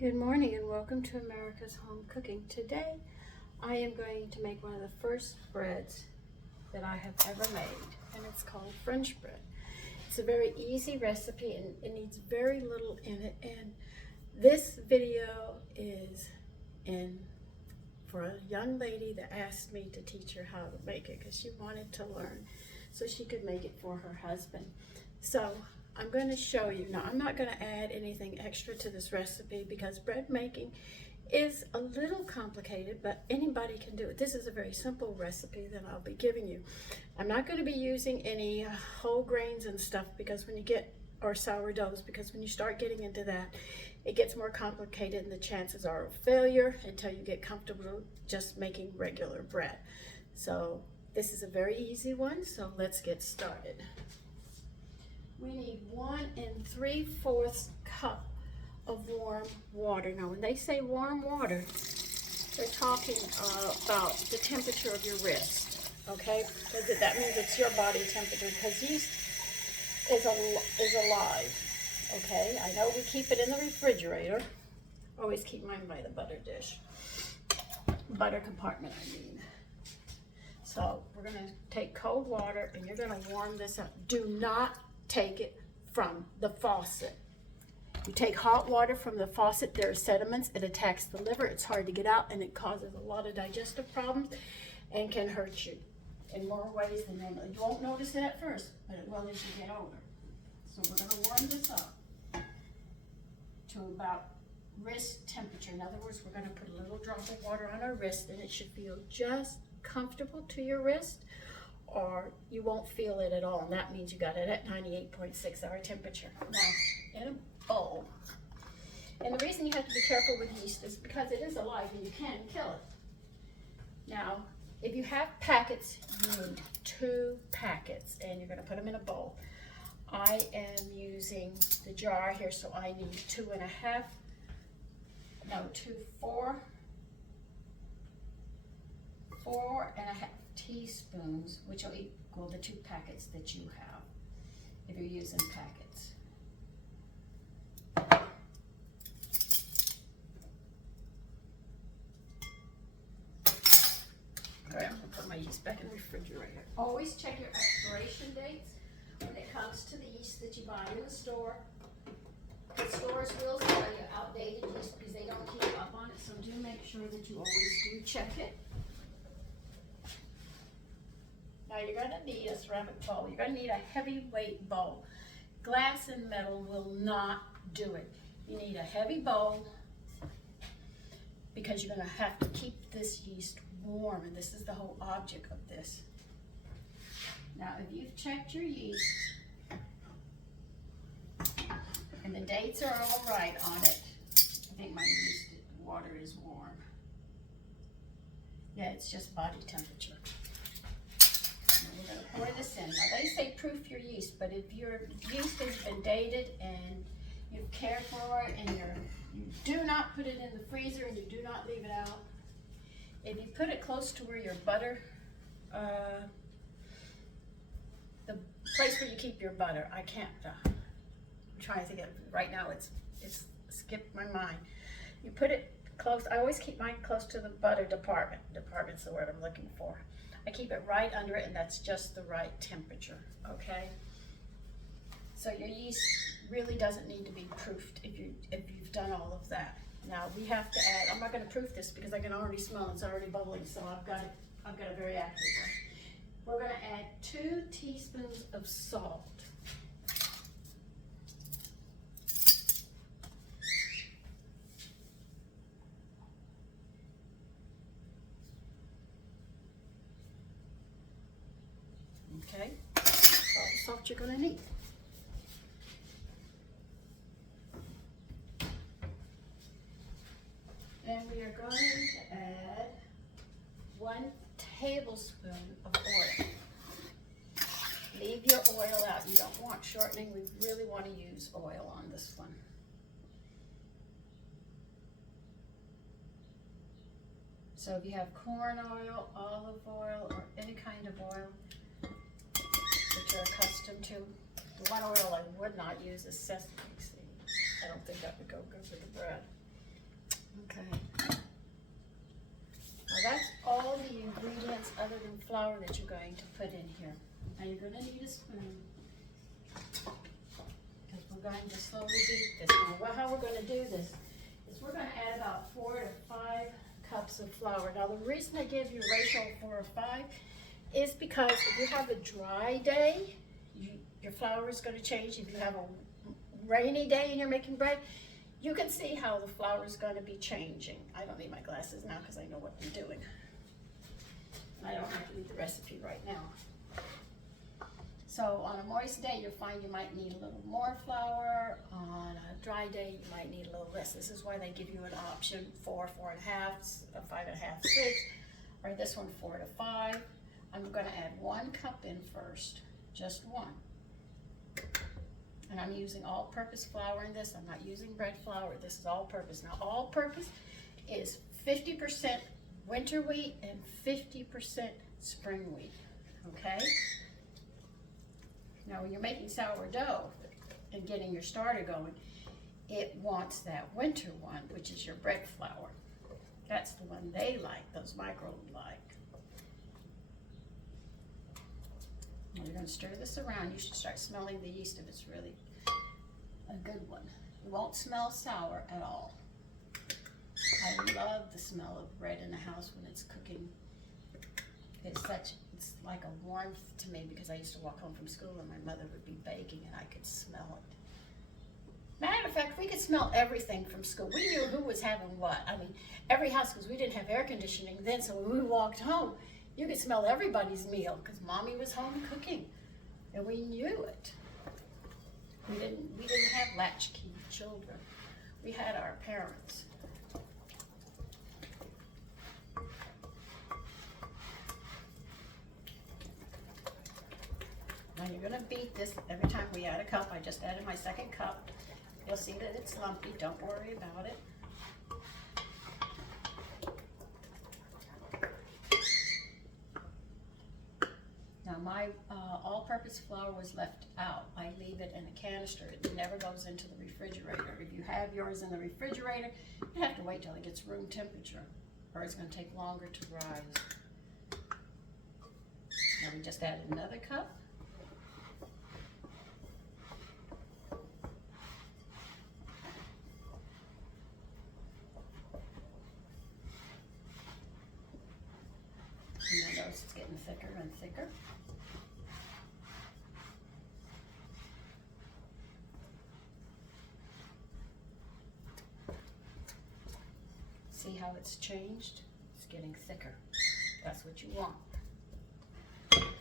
Good morning and welcome to America's Home Cooking. Today I am going to make one of the first breads that I have ever made, and it's called French bread. It's a very easy recipe and it needs very little in it, and this video is for a young lady that asked me to teach her how to make it because she wanted to learn so she could make it for her husband. So I'm going to show you. Now, I'm not going to add anything extra to this recipe because bread making is a little complicated, but anybody can do it. This is a very simple recipe that I'll be giving you. I'm not going to be using any whole grains and stuff because when you get, or sourdoughs, because when you start getting into that, it gets more complicated and the chances are of failure until you get comfortable just making regular bread. So this is a very easy one, so let's get started. We need 1 3/4 cup of warm water. Now, when they say warm water, they're talking about the temperature of your wrist, okay? Because that means it's your body temperature, because yeast is alive, okay? I know we keep it in the refrigerator. Always keep mine by the butter dish. Butter compartment, I mean. So we're gonna take cold water and you're gonna warm this up. Do not take it from the faucet. You take hot water from the faucet, there are sediments, it attacks the liver, it's hard to get out, and it causes a lot of digestive problems and can hurt you in more ways than normal. You won't notice it at first, but it will as you get older. So we're going to warm this up to about wrist temperature. In other words, we're going to put a little drop of water on our wrist, and it should feel just comfortable to your wrist, or you won't feel it at all, and that means you got it at 98.6 hour temperature. Now, in a bowl, and the reason you have to be careful with yeast is because it is alive and you can kill it. Now, if you have packets, you need 2 packets, and you're going to put them in a bowl. I am using the jar here, so I need 4.5 teaspoons, which will equal the 2 packets that you have if you're using packets. All right, I'm gonna put my yeast back in the refrigerator. Always check your expiration dates when it comes to the yeast that you buy in the store. The stores will sell you outdated yeast because they don't keep up on it, so do make sure that you always do check it. Now you're going to need a ceramic bowl. You're going to need a heavyweight bowl. Glass and metal will not do it. You need a heavy bowl because you're going to have to keep this yeast warm, and this is the whole object of this. Now, if you've checked your yeast and the dates are all right on it, I think my yeast water is warm. Yeah, it's just body temperature. We're going to pour this in. Now, they say proof your yeast, but if your yeast has been dated and you've cared for it and you do not put it in the freezer and you do not leave it out, if you put it close to where your butter, the place where you keep your butter, I'm trying to think of it. Right now it's skipped my mind. You put it close. I always keep mine close to the butter department. Department's the word I'm looking for. I keep it right under it, and that's just the right temperature, okay? So your yeast really doesn't need to be proofed if you've done all of that. Now we have to add, I'm not going to proof this because I can already smell it's already bubbling, so I've got a very active one. We're going to add 2 teaspoons of salt. Okay, that's all the salt you're going to need. And we are going to add 1 tablespoon of oil. Leave your oil out. You don't want shortening. We really want to use oil on this one. So if you have corn oil, olive oil, or any kind of oil that you're accustomed to, the one oil I would not use is sesame seed. I don't think that would go good with the bread. flour that you're going to put in here. Now you're going to need a spoon because we're going to slowly beat this. Now how we're going to do this is we're going to add about 4 to 5 cups of flour. Now the reason I give you a ratio of 4 or 5 is because if you have a dry day, your flour is going to change. If you have a rainy day and you're making bread, you can see how the flour is going to be changing. I don't need my glasses now because I know what I'm doing. I don't have to read the recipe right now. So on a moist day, you'll find you might need a little more flour. On a dry day, you might need a little less. This is why they give you an option 4, 4.5, 5.5, 6, or this one 4 to 5. I'm going to add 1 cup in first, just 1. And I'm using all-purpose flour in this. I'm not using bread flour. This is all-purpose. Now, all-purpose is 50% winter wheat and 50% spring wheat, okay? Now, when you're making sourdough and getting your starter going, it wants that winter one, which is your bread flour. That's the one they like, those microbes like. Now you're going to stir this around. You should start smelling the yeast if it's really a good one. It won't smell sour at all. I love the smell of bread in the house when it's cooking. It's like a warmth to me because I used to walk home from school and my mother would be baking and I could smell it. Matter of fact, we could smell everything from school. We knew who was having what. I mean, every house, because we didn't have air conditioning then, so when we walked home, you could smell everybody's meal because Mommy was home cooking, and we knew it. We didn't have latchkey children. We had our parents. Now you're going to beat this every time we add a cup. I just added my 2nd cup. You'll see that it's lumpy. Don't worry about it. Now my all-purpose flour was left out. I leave it in a canister. It never goes into the refrigerator. If you have yours in the refrigerator, you have to wait till it gets room temperature or it's going to take longer to rise. Now we just added another cup. And you'll notice it's getting thicker and thicker. See how it's changed? It's getting thicker. That's what you want.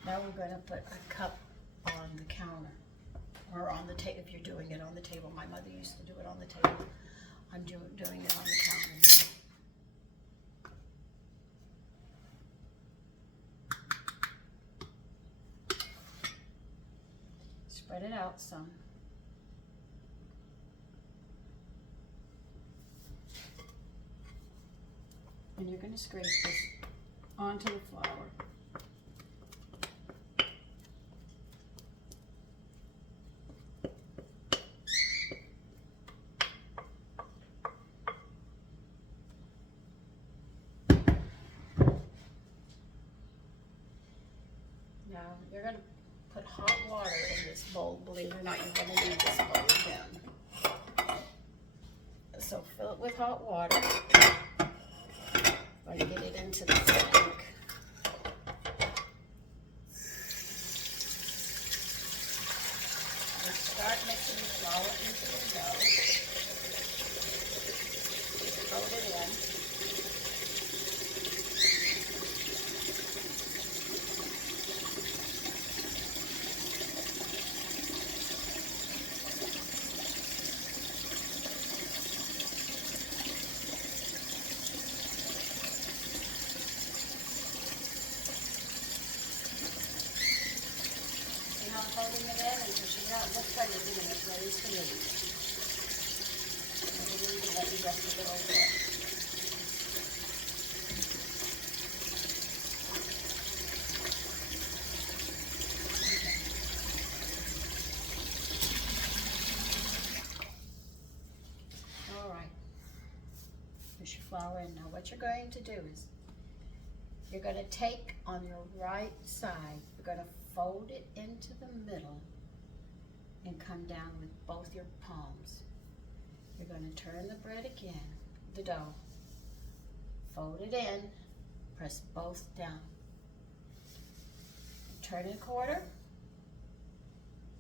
Now we're going to put a cup on the counter or on the table if you're doing it on the table. My mother used to do it on the table. I'm doing it on the counter. Spread it out some. And you're going to scrape this onto the flour. Now you're going to put hot water in this bowl. Believe it or not, you're going to need this bowl again. So fill it with hot water. Or to get it into the sink. We'll start mixing the flour into the dough. Throw it in. Folding it in until it looks like it's ready to leave. And then you can let the rest of it over there. All right. Push your flour in. Now what you're going to do is You're going to take on your right side, you're going to fold it into the middle and come down with both your palms. You're going to turn the bread again, the dough, fold it in, press both down. Turn it a quarter,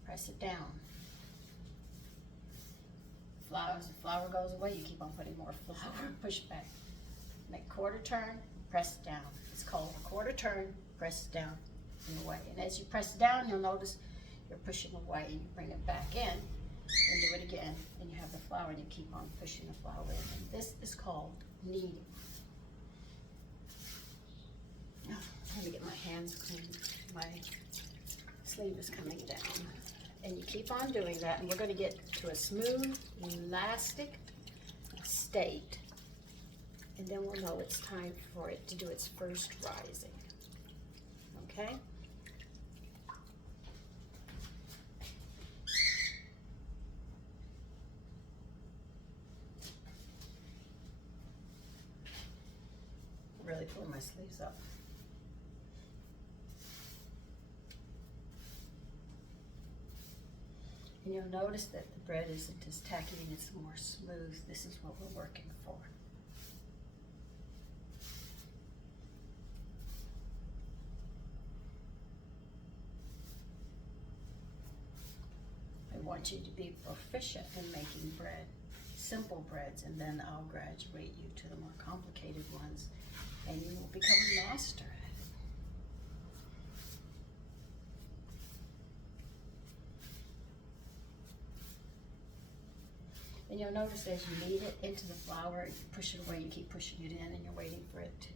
press it down. As the flour goes away, you keep on putting more flour, push back. Make quarter turn, press down. It's called a quarter turn, press down and away. And as you press down, you'll notice you're pushing away, and you bring it back in, and do it again, and you have the flour, and you keep on pushing the flour in. And this is called kneading. Oh, let me get my hands clean. My sleeve is coming down. And you keep on doing that, and we're going to get to a smooth, elastic state. And then we'll know it's time for it to do its first rising. Okay? Really pull my sleeves up. And you'll notice that the bread isn't as tacky and it's more smooth. This is what we're working for. I want you to be proficient in making bread, simple breads, and then I'll graduate you to the more complicated ones, and you will become a master at it. And you'll notice as you knead it into the flour, you push it away, you keep pushing it in, and you're waiting for it to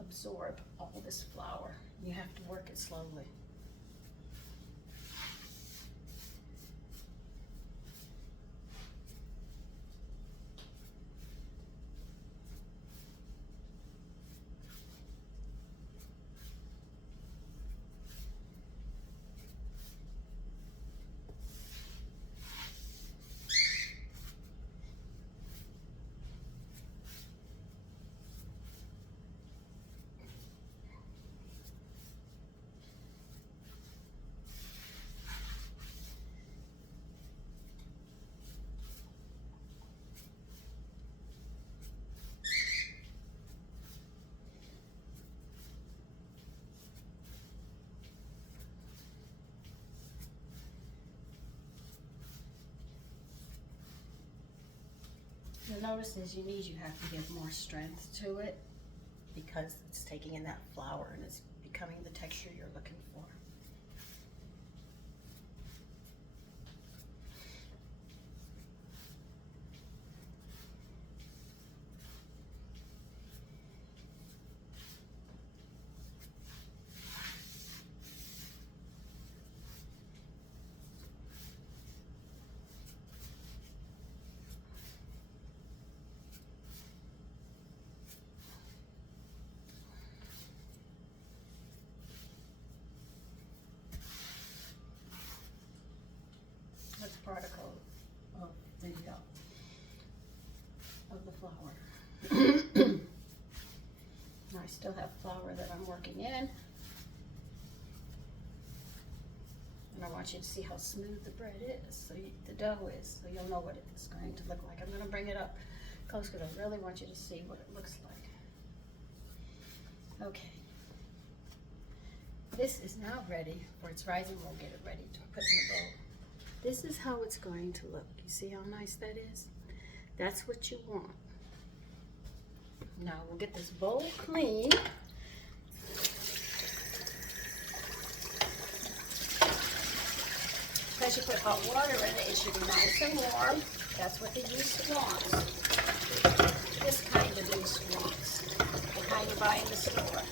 absorb all this flour. You have to work it slowly. You'll notice as you knead, you have to give more strength to it because it's taking in that flour and it's becoming the texture you're looking for. Particle of the flour. I still have flour that I'm working in, and I want you to see how smooth the bread is, so the dough is, so you'll know what it's going to look like. I'm going to bring it up close because I really want you to see what it looks like. Okay, this is now ready for its rising. We'll get it ready to put in the bowl. This is how it's going to look. You see how nice that is? That's what you want. Now we'll get this bowl clean. Because you put hot water in it, it should be nice and warm. That's what the yeast wants. This kind of yeast wants. The kind you buy in the store.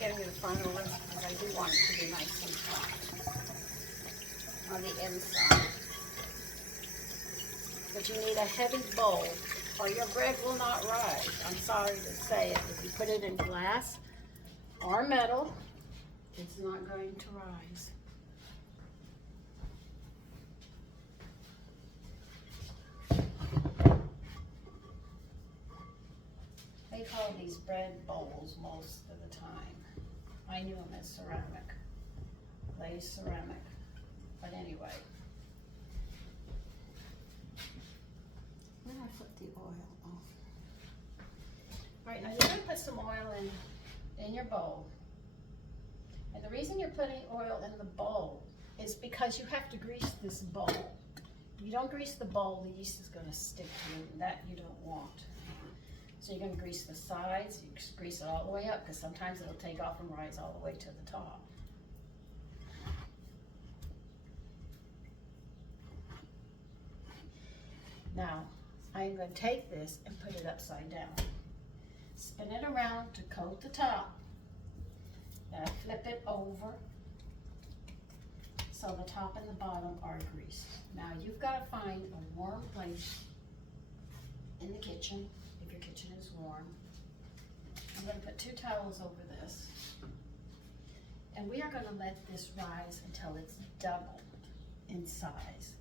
Getting to the final one. I do want it to be nice and hot on the inside. But you need a heavy bowl or your bread will not rise. I'm sorry to say it. If you put it in glass or metal, it's not going to rise. They call these bread bowls most of the time. I knew them as ceramic, glazed ceramic, but anyway. Where did I flip the oil off? All right, now you're gonna put some oil in your bowl. And the reason you're putting oil in the bowl is because you have to grease this bowl. If you don't grease the bowl, the yeast is gonna stick to you, and that you don't want. So you're gonna grease the sides, you grease it all the way up, because sometimes it'll take off and rise all the way to the top. Now, I'm going to take this and put it upside down. Spin it around to coat the top. Then I flip it over so the top and the bottom are greased. Now you've got to find a warm place in the kitchen, if your kitchen is warm. I'm going to put 2 towels over this. And we are going to let this rise until it's doubled in size.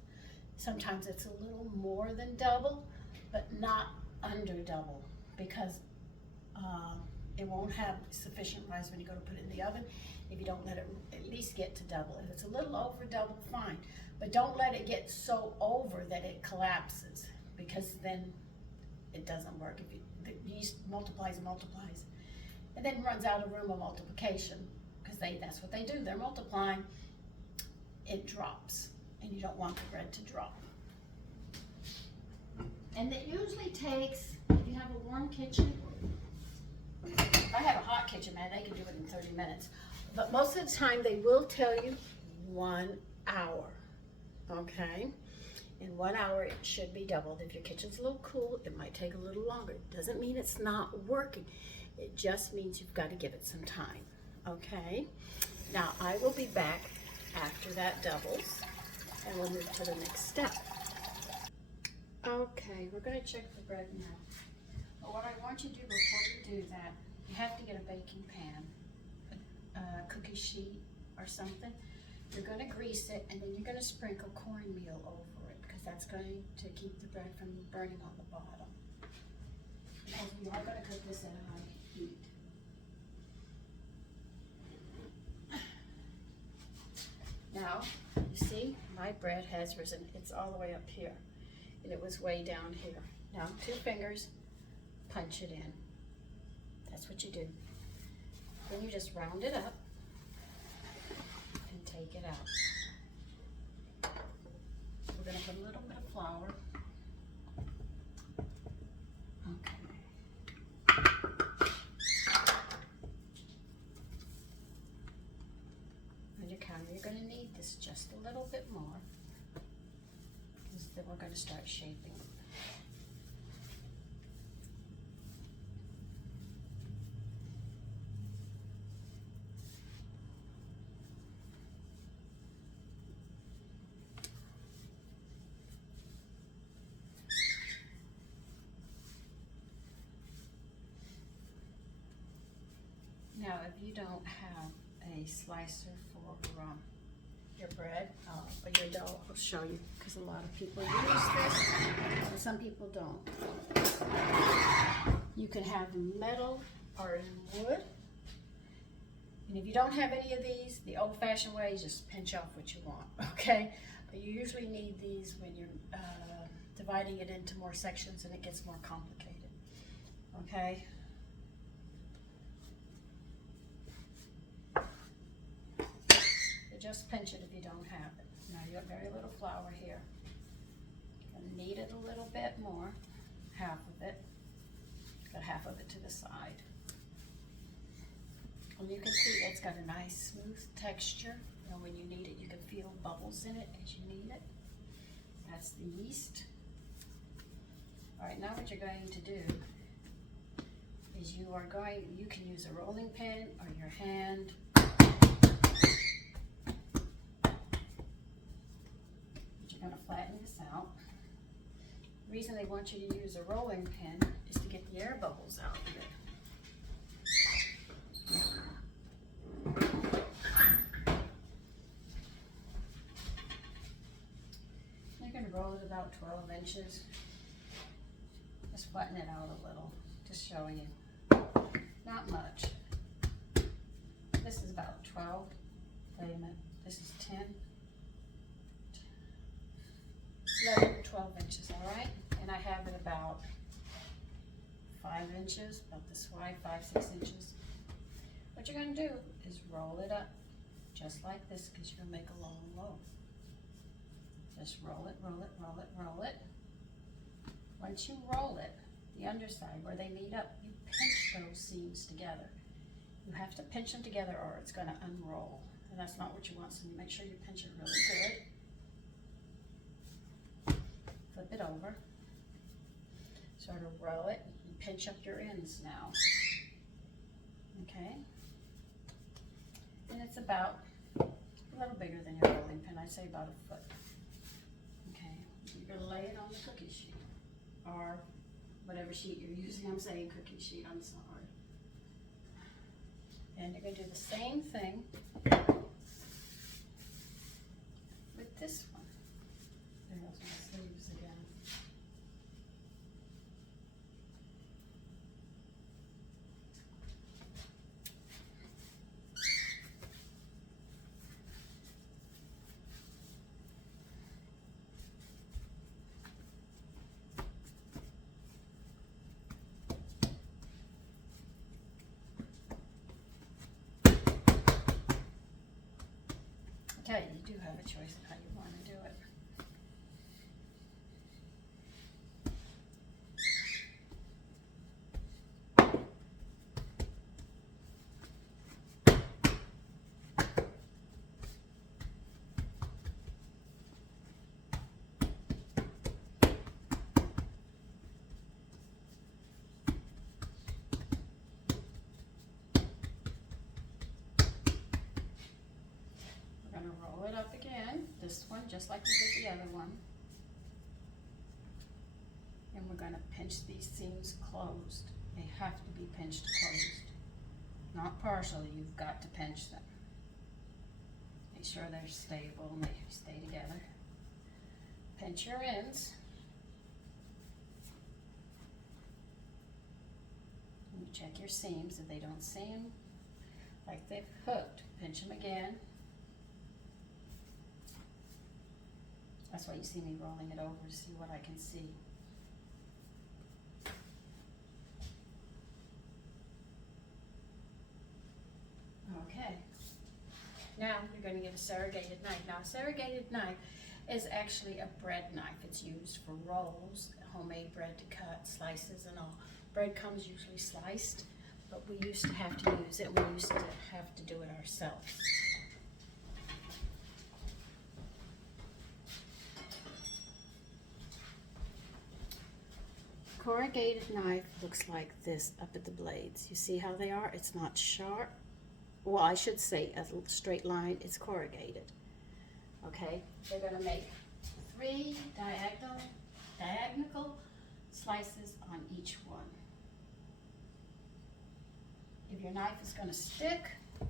Sometimes it's a little more than double, but not under double, because it won't have sufficient rise when you go to put it in the oven if you don't let it at least get to double. If it's a little over double, fine, but don't let it get so over that it collapses, because then it doesn't work. If the yeast multiplies and multiplies, and then runs out of room of multiplication, because that's what they do. They're multiplying. It drops, and you don't want the bread to drop. And it usually takes, if you have a warm kitchen, if I have a hot kitchen, man, they can do it in 30 minutes. But most of the time, they will tell you 1 hour, okay? In 1 hour, it should be doubled. If your kitchen's a little cool, it might take a little longer. It doesn't mean it's not working. It just means you've got to give it some time, okay? Now, I will be back after that doubles, and we'll move to the next step. Okay, we're going to check the bread now. But what I want you to do before you do that, you have to get a baking pan, a cookie sheet or something. You're going to grease it, and then you're going to sprinkle cornmeal over it, because that's going to keep the bread from burning on the bottom. Because we are going to cook this at high heat. Now, you see, my bread has risen. It's all the way up here, and it was way down here. Now, 2 fingers, punch it in. That's what you do. Then you just round it up and take it out. We're going to put a little bit of flour. Okay. On your counter, you're going to need this just a little bit more, because then we're going to start shaping. Now, if you don't have a slicer for your bread or your dough, I'll show you, because a lot of people use this and some people don't. You can have metal or wood. And if you don't have any of these, the old-fashioned way is just pinch off what you want, okay? But you usually need these when you're dividing it into more sections and it gets more complicated, okay? Just pinch it if you don't have it. Now you have very little flour here. You'll knead it a little bit more, half of it. Got half of it to the side. And you can see it's got a nice smooth texture. And when you knead it, you can feel bubbles in it as you knead it. That's the yeast. All right, now what you're going to do is you can use a rolling pin or your hand. You're going to flatten this out. The reason they want you to use a rolling pin is to get the air bubbles out of it. You're going to roll it about 12 inches. Just flatten it out a little, just showing you. Not much. This is about 12. Wait a minute. This is 10. 11 to 12 inches, all right? And I have it about 5 inches, about this wide, 5-6 inches. What you're going to do is roll it up, just like this, because you're going to make a long loaf. Just roll it, roll it, roll it, roll it. Once you roll it, the underside where they meet up, you pinch those seams together. You have to pinch them together or it's going to unroll. And that's not what you want, so you make sure you pinch it really good. Flip it over. Sort of roll it. You pinch up your ends now. Okay? And it's about a little bigger than your rolling pin. I'd say about a foot. Okay? You're going to lay it on the cookie sheet or whatever sheet you're using. I'm saying cookie sheet, I'm sorry. And you're going to do the same thing with this one. There's my sleeves again. Okay, you do have a choice of how you want to do it. Roll it up again, this one, just like we did the other one. And we're going to pinch these seams closed. They have to be pinched closed. Not partially, you've got to pinch them. Make sure they're stable and they stay together. Pinch your ends. And you check your seams. If they don't seem like they've hooked, pinch them again. That's why you see me rolling it over to see what I can see. Okay. Now you're going to get a serrated knife. Now a serrated knife is actually a bread knife. It's used for rolls, homemade bread to cut, slices and all. Bread comes usually sliced, but we used to have to use it. We used to have to do it ourselves. Corrugated knife looks like this up at the blades. You see how they are? It's not sharp. Well, I should say a straight line. It's corrugated. Okay, they're going to make 3 diagonal slices on each one. If your knife is going to stick, put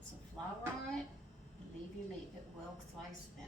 some flour on it. Believe you me, it will slice thin.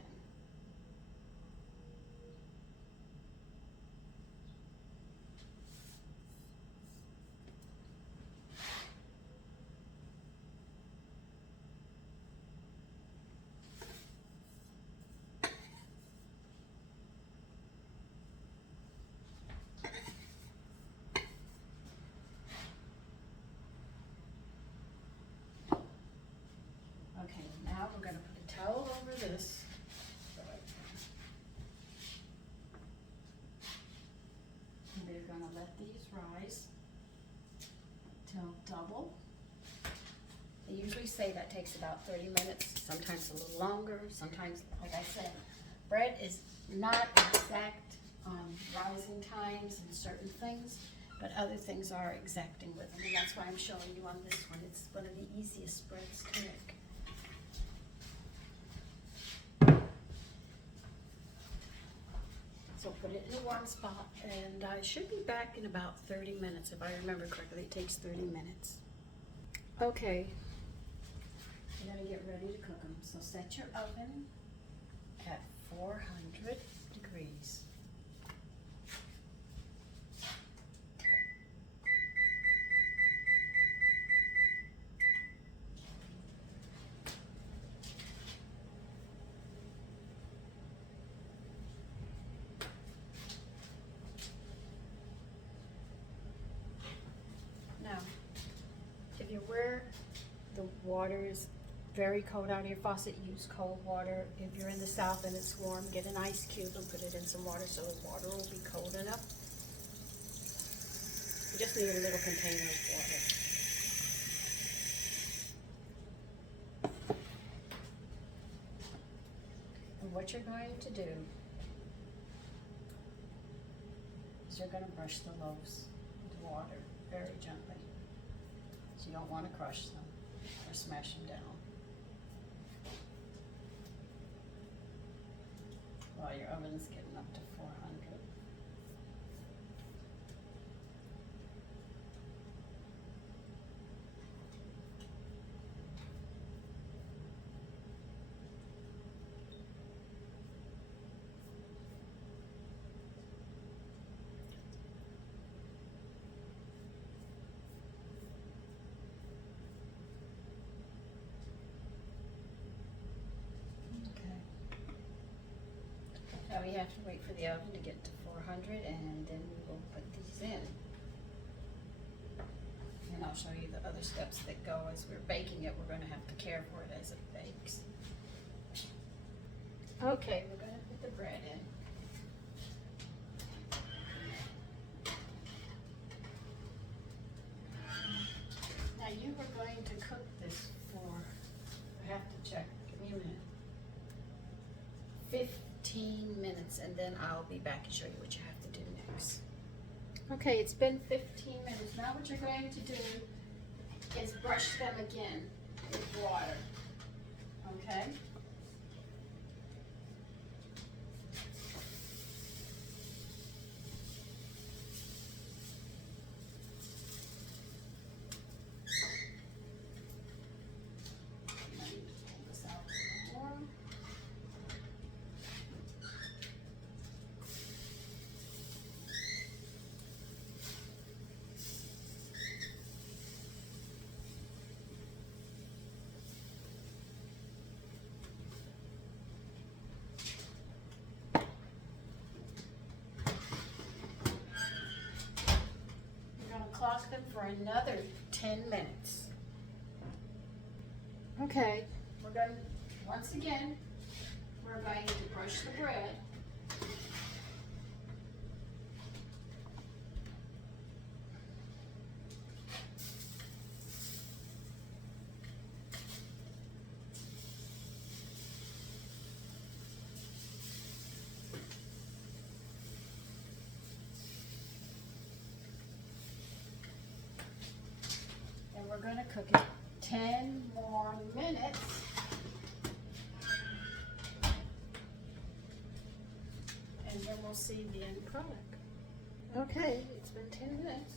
Okay, now we're going to put a towel over this. And we're going to let these rise till double. They usually say that takes about 30 minutes, sometimes a little longer, sometimes, like I said, bread is not exact on rising times and certain things. but other things are exacting with them, and that's why I'm showing you on this one. It's one of the easiest spreads to make. So put it in a warm spot, and I should be back in about 30 minutes. If I remember correctly, it takes 30 minutes. Okay, you're gonna get ready to cook them. So set your oven at 400 degrees. Now, if you're where the water is very cold out of your faucet, use cold water. If you're in the south and it's warm, get an ice cube and put it in some water so the water will be cold enough. You just need a little container of water. And what you're going to do is you're going to brush the loaves with water very gently. So you don't want to crush them or smash them down. While your oven is getting up to 400. Now we have to wait for the oven to get to 400, and then we will put these in. And I'll show you the other steps that go as we're baking it. We're going to have to care for it as it bakes. Okay, we're going to put the bread in. Now you are going to cook this for, I have to check, give me a minute, 15 minutes, and then I'll be back and show you what you have to do next. Okay, it's been 15 minutes. Now what you're going to do is brush them again with water, okay? I need to pull this out a little more. Clock them for another 10 minutes. Okay, we're going to, once again, we're going to brush the bread. We're going to cook it 10 more minutes. And then we'll see the end product. Okay, it's been 10 minutes.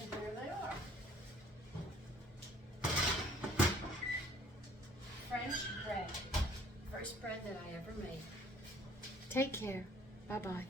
And there they are. French bread. First bread that I ever made. Take care. Bye-bye.